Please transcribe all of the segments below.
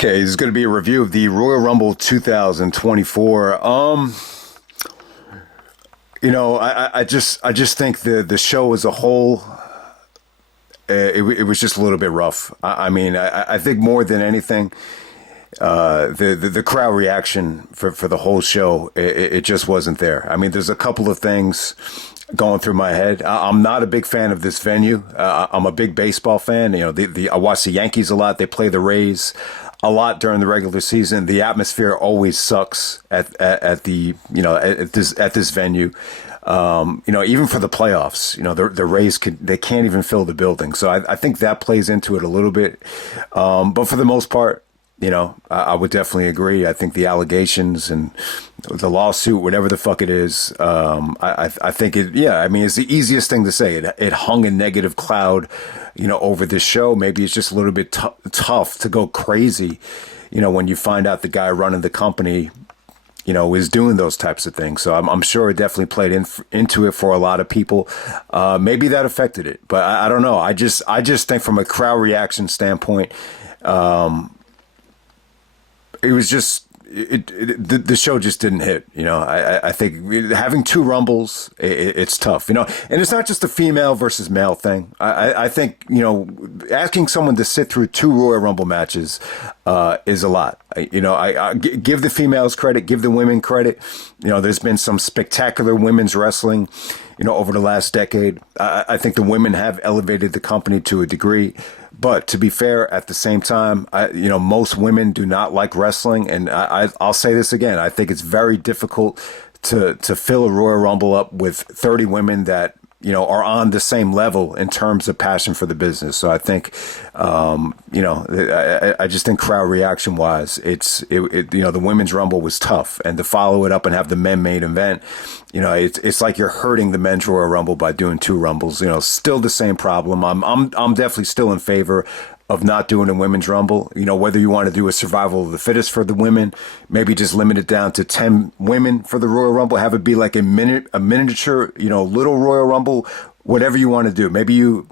Okay, this is going to be a review of the Royal Rumble 2024. I just think the show as a whole, it was just a little bit rough. I think more than anything, the crowd reaction for the whole show, it just wasn't there. I mean, there's a couple of things going through my head. I'm not a big fan of this venue. I'm a big baseball fan. I watch the Yankees a lot. They play the Rays a lot during the regular season. The atmosphere always sucks at this venue. Even for the playoffs, the Rays they can't even fill the building. So I think that plays into it a little bit. But for the most part, I would definitely agree. I think the allegations and the lawsuit, whatever the fuck it is, I think it's the easiest thing to say. It hung a negative cloud, over this show. Maybe it's just a little bit tough to go crazy, when you find out the guy running the company, is doing those types of things. So I'm sure it definitely played into it for a lot of people. Maybe that affected it, but I don't know. I just think from a crowd reaction standpoint, it was just the show just didn't hit. I think having two Rumbles, it's tough. And it's not just a female versus male thing. I think asking someone to sit through two Royal Rumble matches is a lot. I give the females credit, give the women credit. There's been some spectacular women's wrestling, over the last decade. I think the women have elevated the company to a degree. But to be fair, at the same time, most women do not like wrestling. And I'll say this again. I think it's very difficult to fill a Royal Rumble up with 30 women that, are on the same level in terms of passion for the business. So I think, I just think crowd reaction wise, the women's Rumble was tough, and to follow it up and have the men main event, it's like you're hurting the men's Royal Rumble by doing two Rumbles. Still the same problem. I'm definitely still in favor of not doing a women's Rumble. Whether you want to do a survival of the fittest for the women, maybe just limit it down to 10 women for the Royal Rumble, have it be like a miniature, little Royal Rumble, whatever you want to do. Maybe to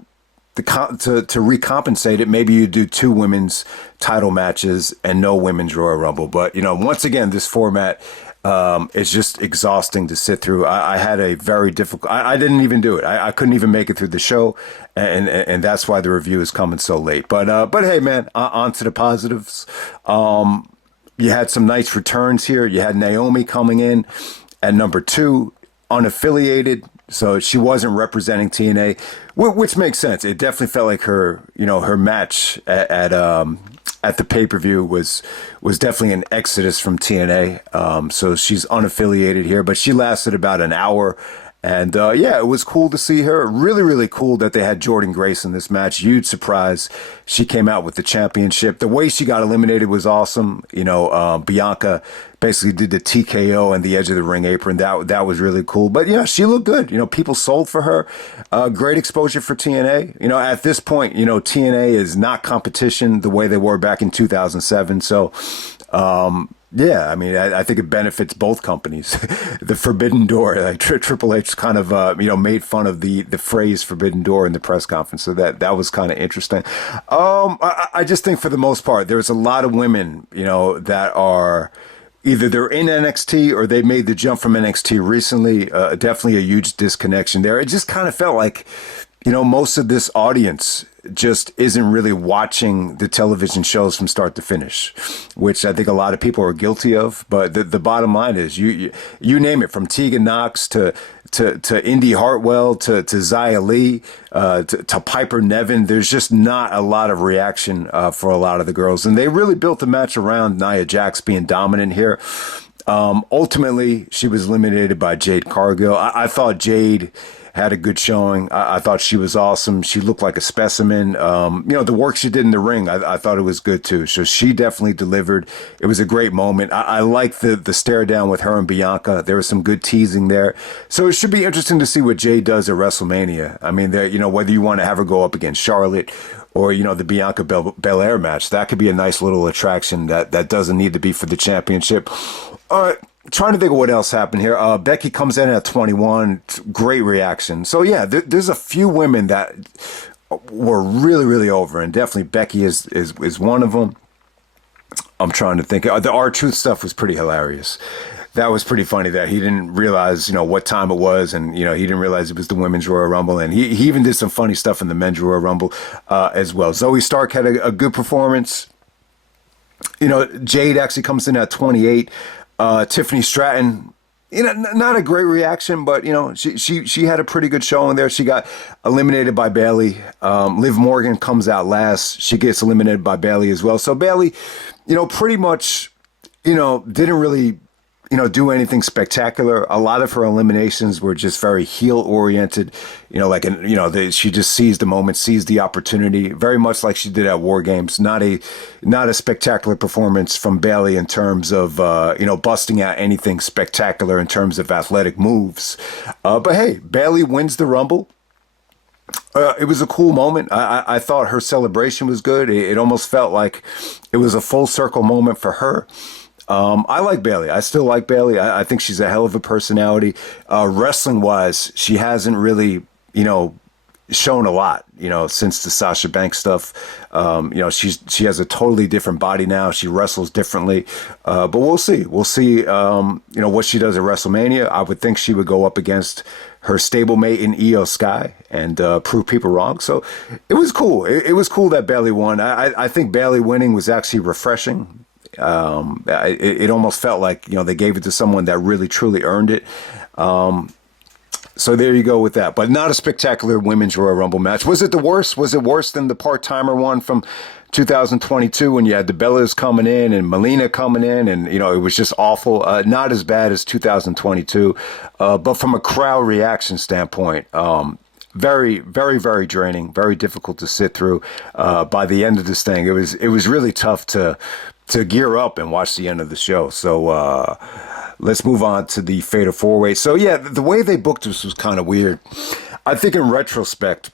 recompensate it, maybe you do two women's title matches and no women's Royal Rumble. But, once again, this format, it's just exhausting to sit through. I had a very difficult. I didn't even do it. I couldn't even make it through the show, and that's why the review is coming so late. But hey, man, on to the positives. You had some nice returns here. You had Naomi coming in at number 2, unaffiliated, so she wasn't representing TNA, which makes sense. It definitely felt like her match at the pay-per-view was definitely an exodus from TNA. So she's unaffiliated here, but she lasted about an hour. And it was cool to see her. Really, really cool that they had Jordynne Grace in this match. Huge surprise. She came out with the championship. The way she got eliminated was awesome. Bianca basically did the TKO and the edge of the ring apron. That was really cool. But she looked good. People sold for her. Great exposure for TNA. At this point, TNA is not competition the way they were back in 2007. So, I think it benefits both companies. The Forbidden Door, like Triple H kind of, made fun of the phrase Forbidden Door in the press conference. So that was kind of interesting. I just think for the most part, there's a lot of women, that are either they're in NXT or they made the jump from NXT recently. Definitely a huge disconnection there. It just kind of felt like, most of this audience just isn't really watching the television shows from start to finish, which I think a lot of people are guilty of. But the bottom line is you name it, from Tegan Knox to Indy Hartwell to Xia Li to Piper Niven. There's just not a lot of reaction for a lot of the girls, and they really built the match around Nia Jax being dominant here. Ultimately, she was eliminated by Jade Cargill. I thought Jade had a good showing. I thought she was awesome. She looked like a specimen. The work she did in the ring, I thought it was good too. So she definitely delivered. It was a great moment. I like the stare down with her and Bianca. There was some good teasing there. So it should be interesting to see what Jade does at WrestleMania. I mean, whether you want to have her go up against Charlotte or, the Bianca Belair match, that could be a nice little attraction that doesn't need to be for the championship. All right. Trying to think of what else happened here. Becky comes in at 21. Great reaction. So, there's a few women that were really, really over, and definitely Becky is one of them. I'm trying to think. The R-Truth stuff was pretty hilarious. That was pretty funny that he didn't realize, what time it was. And, he didn't realize it was the Women's Royal Rumble. And he even did some funny stuff in the Men's Royal Rumble as well. Zoe Stark had a good performance. Jade actually comes in at 28. Tiffany Stratton, not a great reaction, but she had a pretty good showing there. She got eliminated by Bayley. Liv Morgan comes out last. She gets eliminated by Bayley as well. So Bayley, pretty much, didn't really do anything spectacular. A lot of her eliminations were just very heel oriented, she just seized the moment, seized the opportunity, very much like she did at War Games. Not a spectacular performance from Bayley in terms of, busting out anything spectacular in terms of athletic moves. But hey, Bayley wins the Rumble. It was a cool moment. I thought her celebration was good. It almost felt like it was a full circle moment for her. I like Bayley. I still like Bayley. I think she's a hell of a personality. Wrestling wise, she hasn't really, shown a lot, since the Sasha Banks stuff. She has a totally different body now. She wrestles differently. But we'll see. We'll see, what she does at WrestleMania. I would think she would go up against her stablemate in Io Sky and prove people wrong. So it was cool. It was cool that Bayley won. I think Bayley winning was actually refreshing. It almost felt like, they gave it to someone that really, truly earned it. So there you go with that. But not a spectacular Women's Royal Rumble match. Was it the worst? Was it worse than the part-timer one from 2022 when you had the Bellas coming in and Melina coming in and, it was just awful? Not as bad as 2022. But from a crowd reaction standpoint, very, very, very draining, very difficult to sit through. By the end of this thing, it was really tough to gear up and watch the end of the show. So let's move on to the Fatal 4-Way. So yeah, the way they booked this was kind of weird. I think in retrospect,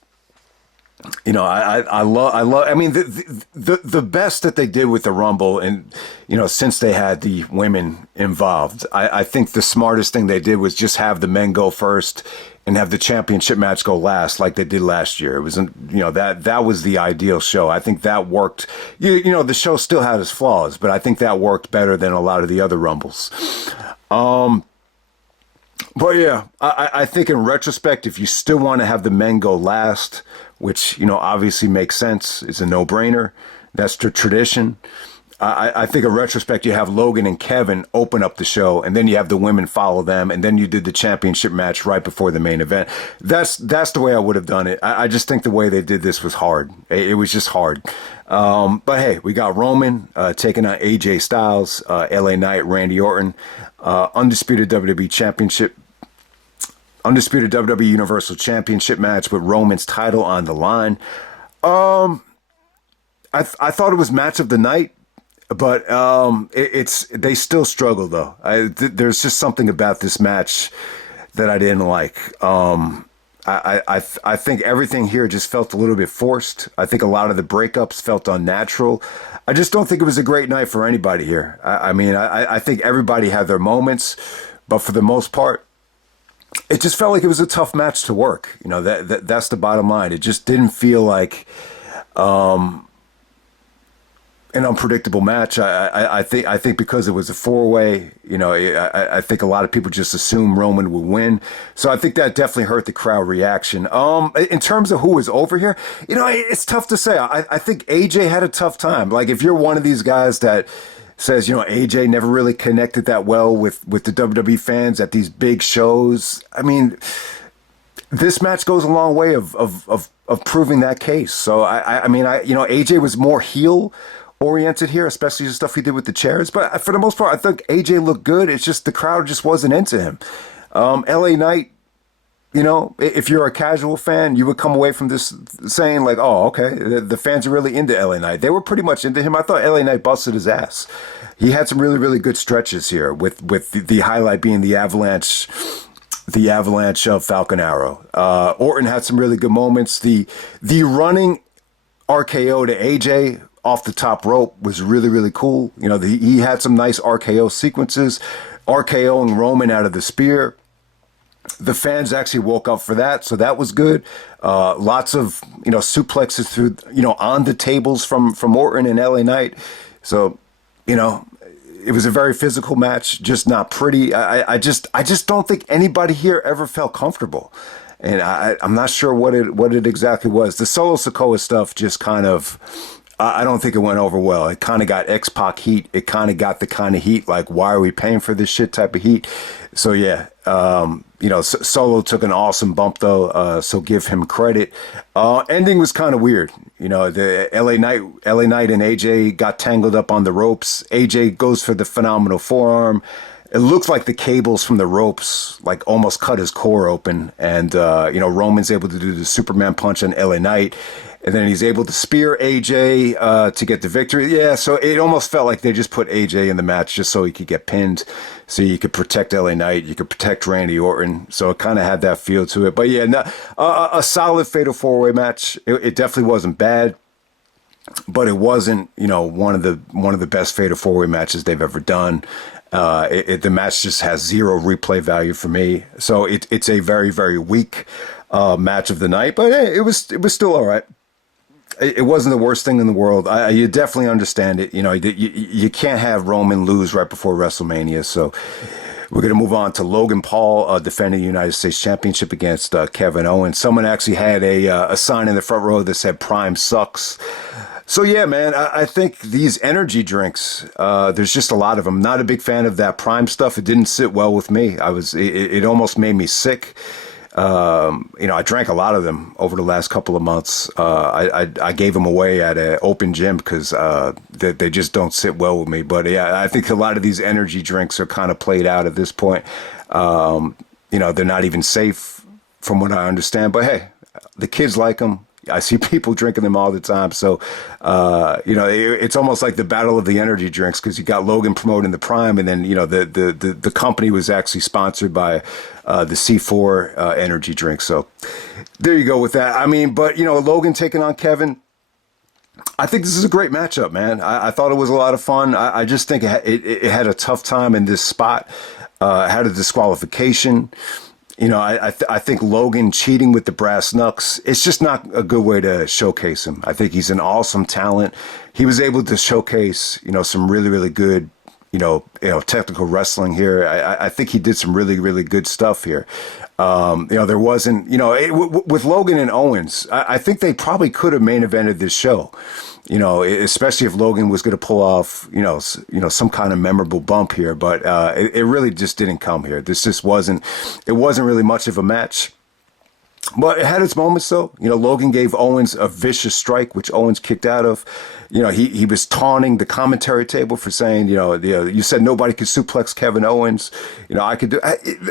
I love. I mean, the best that they did with the Rumble, and since they had the women involved, I think the smartest thing they did was just have the men go first and have the championship match go last, like they did last year. It was, that was the ideal show. I think that worked. The show still had its flaws, but I think that worked better than a lot of the other Rumbles. But yeah, I think in retrospect, if you still want to have the men go last, which, obviously makes sense, it's a no-brainer. That's the tradition. I think in retrospect, you have Logan and Kevin open up the show, and then you have the women follow them, and then you did the championship match right before the main event. That's the way I would have done it. I just think the way they did this was hard. It was just hard. But hey, we got Roman taking on AJ Styles, LA Knight, Randy Orton, Undisputed WWE Universal Championship match with Roman's title on the line. I thought it was match of the night. But they still struggle though. There's just something about this match that I didn't like. I think everything here just felt a little bit forced. I think a lot of the breakups felt unnatural. I just don't think it was a great night for anybody here. I think everybody had their moments, but for the most part, it just felt like it was a tough match to work. That's the bottom line. It just didn't feel like an unpredictable match. I think because it was a 4-way, I think a lot of people just assumed Roman would win. So I think that definitely hurt the crowd reaction. In terms of who was over here, it's tough to say. I think AJ had a tough time. Like if you're one of these guys that says, AJ never really connected that well with the WWE fans at these big shows. I mean, this match goes a long way of proving that case. So AJ was more heel oriented here, especially the stuff he did with the chairs. But for the most part, I think AJ looked good. It's just the crowd just wasn't into him. LA Knight, if you're a casual fan, you would come away from this saying like, oh, okay, the fans are really into LA Knight. They were pretty much into him. I thought LA Knight busted his ass. He had some really, really good stretches here with the highlight being the avalanche of Falcon Arrow. Orton had some really good moments. The running RKO to AJ off the top rope was really, really cool. He had some nice RKO sequences, RKOing Roman out of the spear. The fans actually woke up for that, so that was good. Lots of suplexes through on the tables from Orton and LA Knight. So you know, it was a very physical match, just not pretty. I just don't think anybody here ever felt comfortable, and I'm not sure what it exactly was. The Solo Sikoa stuff just kind of. I don't think it went over well. It kind of got X-Pac heat. It kind of got the kind of heat like, why are we paying for this shit type of heat? So yeah, Solo took an awesome bump though, so give him credit. Ending was kind of weird. The LA Knight and AJ got tangled up on the ropes. AJ goes for the phenomenal forearm. It looks like the cables from the ropes like almost cut his core open, and Roman's able to do the Superman punch on LA Knight. And then he's able to spear AJ to get the victory. Yeah, so it almost felt like they just put AJ in the match just so he could get pinned. So you could protect LA Knight, you could protect Randy Orton. So it kind of had that feel to it. But yeah, no, a solid Fatal 4-Way match. It definitely wasn't bad, but it wasn't one of the best Fatal 4-Way matches they've ever done. The match just has zero replay value for me. So it's a very, very weak match of the night. But hey, it was still all right. It wasn't the worst thing in the world. You definitely understand it. You can't have Roman lose right before WrestleMania. So we're going to move on to Logan Paul defending the United States Championship against Kevin Owens. Someone actually had a sign in the front row that said "Prime sucks." So yeah, man, I think these energy drinks, there's just a lot of them. Not a big fan of that Prime stuff. It didn't sit well with me. It almost made me sick. I drank a lot of them over the last couple of months. I gave them away at an open gym because they just don't sit well with me. But yeah, I think a lot of these energy drinks are kind of played out at this point. They're not even safe from what I understand. But hey, the kids like them. I see people drinking them all the time. So, it's almost like the battle of the energy drinks because you got Logan promoting the Prime, and then, the company was actually sponsored by the C4 energy drink. So there you go with that. I mean, but, Logan taking on Kevin. I think this is a great matchup, man. I thought it was a lot of fun. I just think it had a tough time in this spot. Had a disqualification. I think Logan cheating with the brass knucks, it's just not a good way to showcase him. I think he's an awesome talent. He was able to showcase, some really, really good, technical wrestling here. I think he did some really, really good stuff here. There wasn't, with Logan and Owens, I think they probably could have main evented this show. Especially if Logan was going to pull off, some kind of memorable bump here, but it really just didn't come here. It wasn't really much of a match. But it had its moments, though. Logan gave Owens a vicious strike, which Owens kicked out of. He was taunting the commentary table for saying, you said nobody could suplex Kevin Owens. I could do,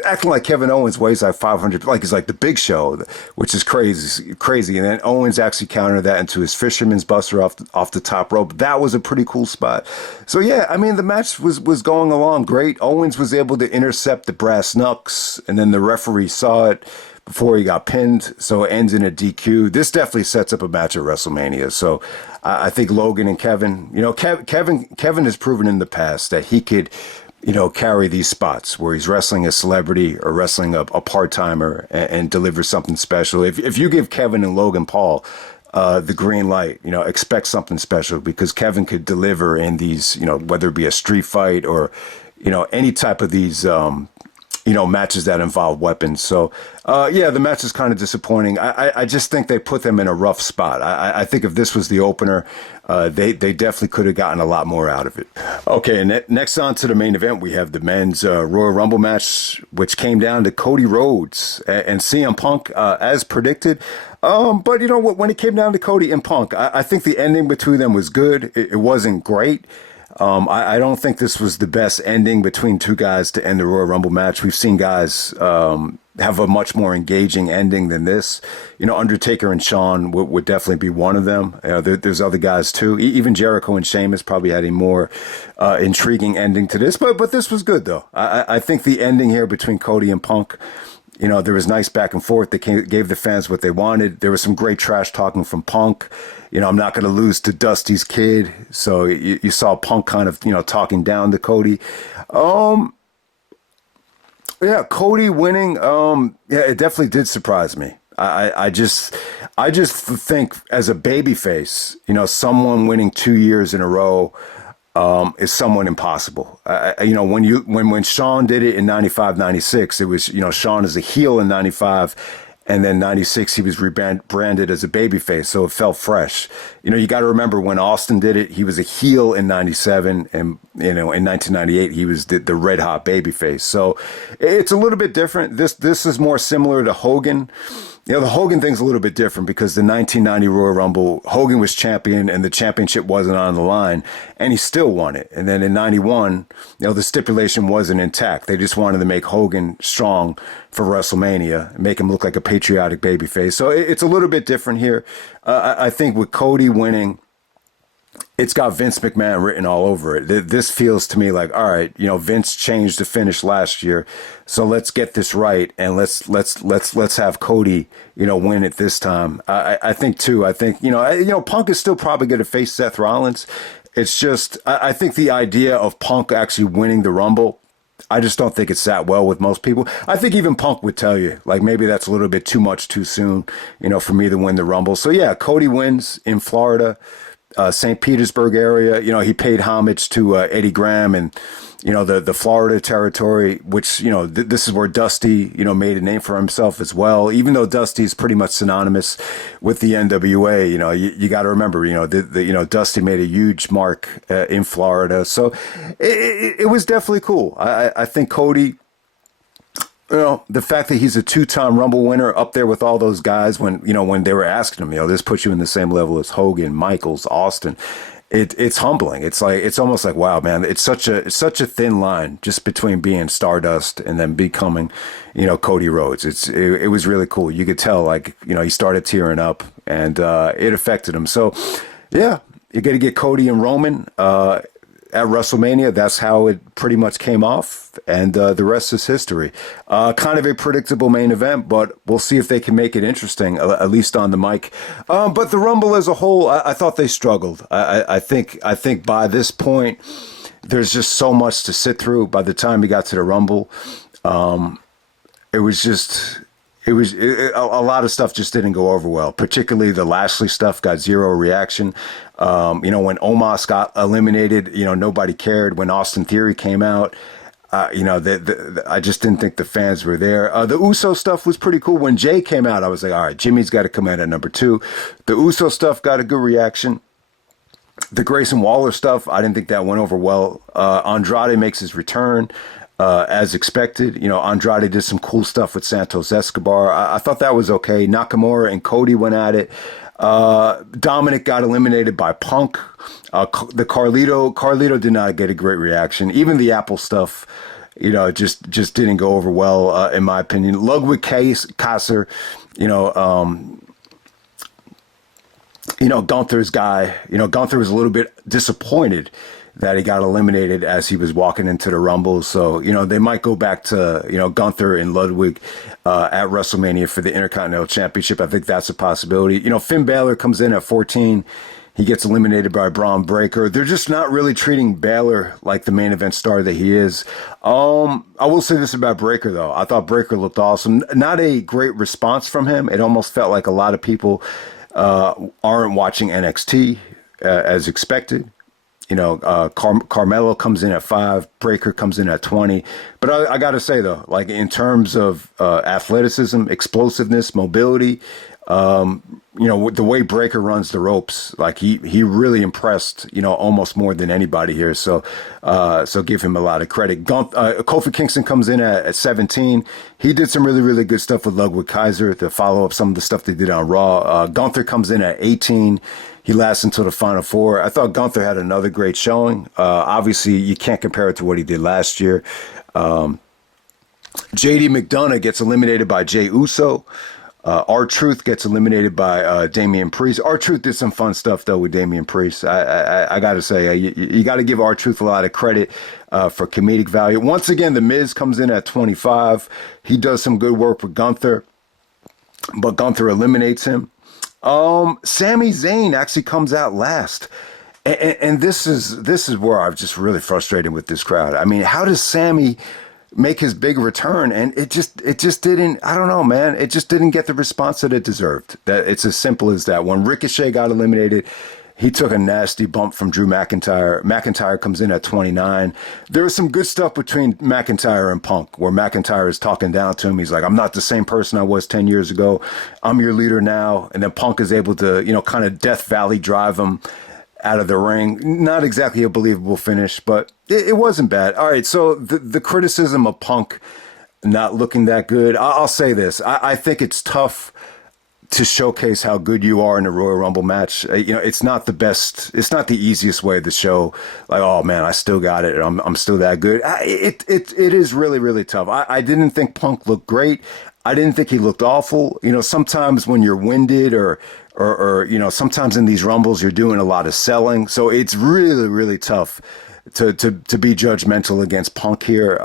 acting like Kevin Owens weighs like 500, like he's like the Big Show, which is crazy. And then Owens actually countered that into his Fisherman's Buster off the top rope. That was a pretty cool spot. So yeah, I mean, the match was going along great. Owens was able to intercept the brass knucks, and then the referee saw it before he got pinned, so it ends in a DQ. This definitely sets up a match at WrestleMania. So I think Logan and Kevin, Kevin has proven in the past that he could, carry these spots where he's wrestling a celebrity or wrestling a part-timer and deliver something special. If you give Kevin and Logan Paul the green light, expect something special because Kevin could deliver in these, whether it be a street fight or, any type of these, matches that involve weapons. So, the match is kind of disappointing. I just think they put them in a rough spot. I think if this was the opener, they definitely could have gotten a lot more out of it. Okay, next on to the main event, we have the men's Royal Rumble match, which came down to Cody Rhodes and CM Punk, as predicted. But when it came down to Cody and Punk, I think the ending between them was good. It wasn't great. I don't think this was the best ending between two guys to end the Royal Rumble match. We've seen guys have a much more engaging ending than this. Undertaker and Shawn would definitely be one of them. There's other guys too. Even Jericho and Sheamus probably had a more intriguing ending to this. But this was good though. I think the ending here between Cody and Punk, there was nice back and forth. They gave the fans what they wanted. There was some great trash talking from Punk. I'm not going to lose to Dusty's kid. So you saw Punk kind of, talking down to Cody. Cody winning. It definitely did surprise me. I just think as a babyface, someone winning 2 years in a row, is somewhat impossible. When Shawn did it in 95, 96, it was, Shawn as a heel in 95, and then 96, he was rebranded as a babyface, so it felt fresh. You got to remember when Austin did it, he was a heel in 97, and, in 1998, he was the red hot babyface. So it's a little bit different. This is more similar to Hogan. The Hogan thing's a little bit different because the 1990 Royal Rumble, Hogan was champion and the championship wasn't on the line, and he still won it. And then in 91, the stipulation wasn't intact. They just wanted to make Hogan strong for WrestleMania, make him look like a patriotic babyface. So it's a little bit different here. I think with Cody winning, it's got Vince McMahon written all over it. This feels to me like, all right, Vince changed the finish last year, so let's get this right and let's have Cody, win it this time. I think too. I think Punk is still probably going to face Seth Rollins. It's just I think the idea of Punk actually winning the Rumble, I just don't think it's sat well with most people. I think even Punk would tell you, like, maybe that's a little bit too much too soon, for me to win the Rumble. So yeah, Cody wins in Florida. St. Petersburg area, he paid homage to Eddie Graham and, the Florida territory, which, this is where Dusty, made a name for himself as well. Even though Dusty is pretty much synonymous with the NWA, you got to remember, Dusty made a huge mark in Florida. So it was definitely cool. I think Cody, the fact that he's a two-time Rumble winner up there with all those guys when they were asking him, this puts you in the same level as Hogan, Michaels, Austin. It's humbling. It's almost like, wow, man, it's such a thin line just between being Stardust and then becoming, Cody Rhodes. It was really cool. You could tell, like, he started tearing up and it affected him. So yeah, you got to get Cody and Roman at WrestleMania. That's how it pretty much came off, and the rest is history. Kind of a predictable main event, but we'll see if they can make it interesting, at least on the mic. But the Rumble as a whole, I thought they struggled. I think by this point, there's just so much to sit through. By the time we got to the Rumble, it was just. A lot of stuff just didn't go over well. Particularly the Lashley stuff got zero reaction. When Omos got eliminated, nobody cared. When Austin Theory came out, I just didn't think the fans were there. The Uso stuff was pretty cool. When Jay came out, I was like, all right, Jimmy's got to come in at number 2. The Uso stuff got a good reaction. The Grayson Waller stuff, I didn't think that went over well. Andrade makes his return. As expected, Andrade did some cool stuff with Santos Escobar. I thought that was okay. Nakamura and Cody went at it. Dominic got eliminated by Punk. The Carlito did not get a great reaction. Even the Apple stuff, just didn't go over well, in my opinion. Ludwig Kaiser, Gunther's guy, Gunther was a little bit disappointed that he got eliminated as he was walking into the Rumble. So, they might go back to, Gunther and Ludwig at WrestleMania for the Intercontinental Championship. I think that's a possibility. Finn Balor comes in at 14. He gets eliminated by Braun Breaker. They're just not really treating Balor like the main event star that he is. I will say this about Breaker, though. I thought Breaker looked awesome. Not a great response from him. It almost felt like a lot of people aren't watching NXT as expected. Carmelo comes in at 5, Breaker comes in at 20. But I got to say, though, like in terms of athleticism, explosiveness, mobility, the way Breaker runs the ropes, like he really impressed, almost more than anybody here. So give him a lot of credit. Kofi Kingston comes in at 17. He did some really, really good stuff with Ludwig Kaiser to follow up some of the stuff they did on Raw. Gunther comes in at 18. He lasts until the Final Four. I thought Gunther had another great showing. Obviously, you can't compare it to what he did last year. JD McDonough gets eliminated by Jey Uso. R-Truth gets eliminated by Damian Priest. R-Truth did some fun stuff, though, with Damian Priest. I got to say, you got to give R-Truth a lot of credit for comedic value. Once again, The Miz comes in at 25. He does some good work with Gunther, but Gunther eliminates him. Sami Zayn actually comes out last. And this is where I'm just really frustrated with this crowd. I mean, how does Sami make his big return? And it just didn't, I don't know, man. It just didn't get the response that it deserved. That it's as simple as that. When Ricochet got eliminated, He took a nasty bump from Drew McIntyre. McIntyre comes in at 29. There was some good stuff between McIntyre and Punk, where McIntyre is talking down to him. He's like, I'm not the same person I was 10 years ago. I'm your leader now. And then Punk is able to, kind of Death Valley drive him out of the ring. Not exactly a believable finish, but it wasn't bad. All right, so the criticism of Punk not looking that good, I'll say this. I think it's tough to showcase how good you are in a Royal Rumble match. It's not the best. It's not the easiest way to show, like, oh man, I still got it. I'm still that good. It is really, really tough. I didn't think Punk looked great. I didn't think he looked awful. Sometimes when you're winded or sometimes in these Rumbles, you're doing a lot of selling. So it's really, really tough to be judgmental against Punk here.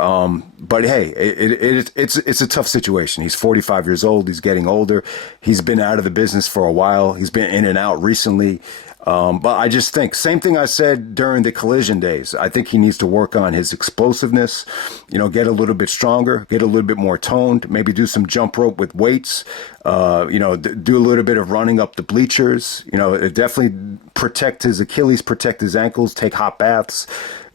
But hey, it's a tough situation. He's 45 years old. He's getting older. He's been out of the business for a while. He's been in and out recently. But I just think, same thing I said during the Collision days. I think he needs to work on his explosiveness, get a little bit stronger, get a little bit more toned, maybe do some jump rope with weights, do a little bit of running up the bleachers, definitely protect his Achilles, protect his ankles, take hot baths,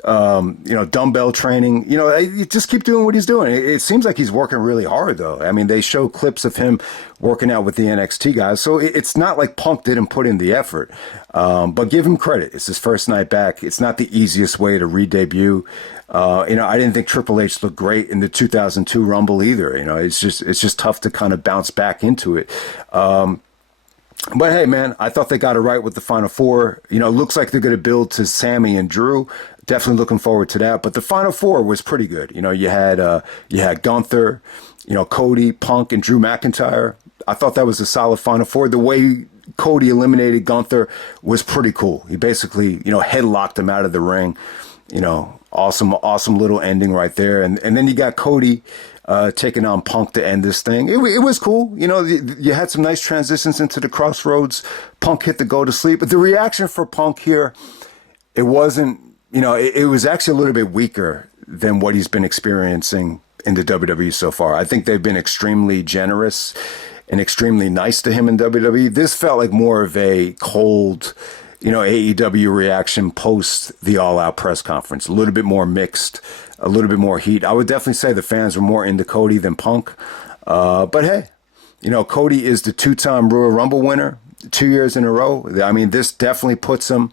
dumbbell training, you just keep doing what he's doing. It seems like he's working really hard though. I mean, they show clips of him working out with the NXT guys. So it's not like Punk didn't put in the effort, but give him credit. It's his first night back. It's not the easiest way to re-debut. I didn't think Triple H looked great in the 2002 Rumble either. It's just tough to kind of bounce back into it. But hey, man, I thought they got it right with the Final Four. It looks like they're going to build to Sammy and Drew. Definitely looking forward to that. But the Final Four was pretty good. You had Gunther, Cody, Punk, and Drew McIntyre. I thought that was a solid Final Four. The way Cody eliminated Gunther was pretty cool. He basically, headlocked him out of the ring. Awesome little ending right there. And then you got Cody taking on Punk to end this thing. It was cool. You had some nice transitions into the Crossroads. Punk hit the go to sleep. But the reaction for Punk here, it wasn't, it was actually a little bit weaker than what he's been experiencing in the WWE so far. I think they've been extremely generous and extremely nice to him in WWE. This felt like more of a cold, AEW reaction post the All Out press conference. A little bit more mixed, a little bit more heat. I would definitely say the fans were more into Cody than Punk. But hey, Cody is the two-time Royal Rumble winner, 2 years in a row. I mean, this definitely puts him,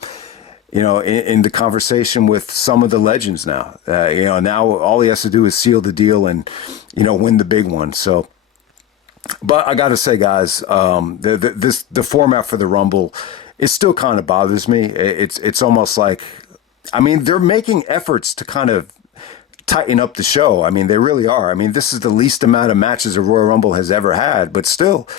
in the conversation with some of the legends now. Now all he has to do is seal the deal and, win the big one. So, but I got to say, guys, the format for the Rumble, it still kind of bothers me. It's almost like, I mean, they're making efforts to kind of tighten up the show. I mean, they really are. I mean, this is the least amount of matches a Royal Rumble has ever had, but still,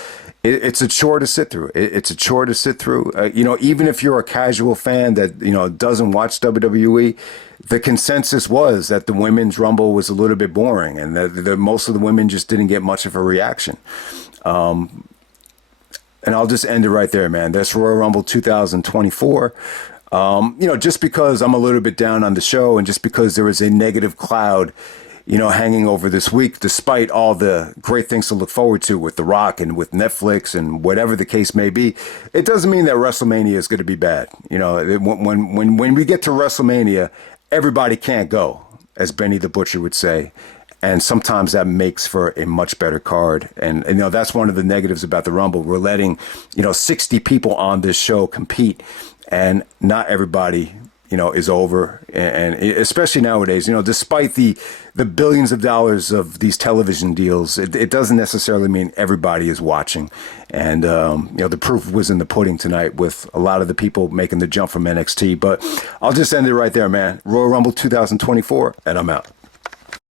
it's a chore to sit through. It's a chore to sit through. Even if you're a casual fan that, doesn't watch WWE, the consensus was that the women's Rumble was a little bit boring and that most of the women just didn't get much of a reaction. And I'll just end it right there, man. That's Royal Rumble 2024. Just because I'm a little bit down on the show and just because there was a negative cloud, hanging over this week, despite all the great things to look forward to with The Rock and with Netflix and whatever the case may be, it doesn't mean that WrestleMania is going to be bad. When we get to WrestleMania, everybody can't go, as Benny the Butcher would say. And sometimes that makes for a much better card. And that's one of the negatives about the Rumble. We're letting, 60 people on this show compete, and not everybody, is over. And especially nowadays, despite the billions of dollars of these television deals, it doesn't necessarily mean everybody is watching. And, the proof was in the pudding tonight with a lot of the people making the jump from NXT. But I'll just end it right there, man. Royal Rumble 2024, and I'm out.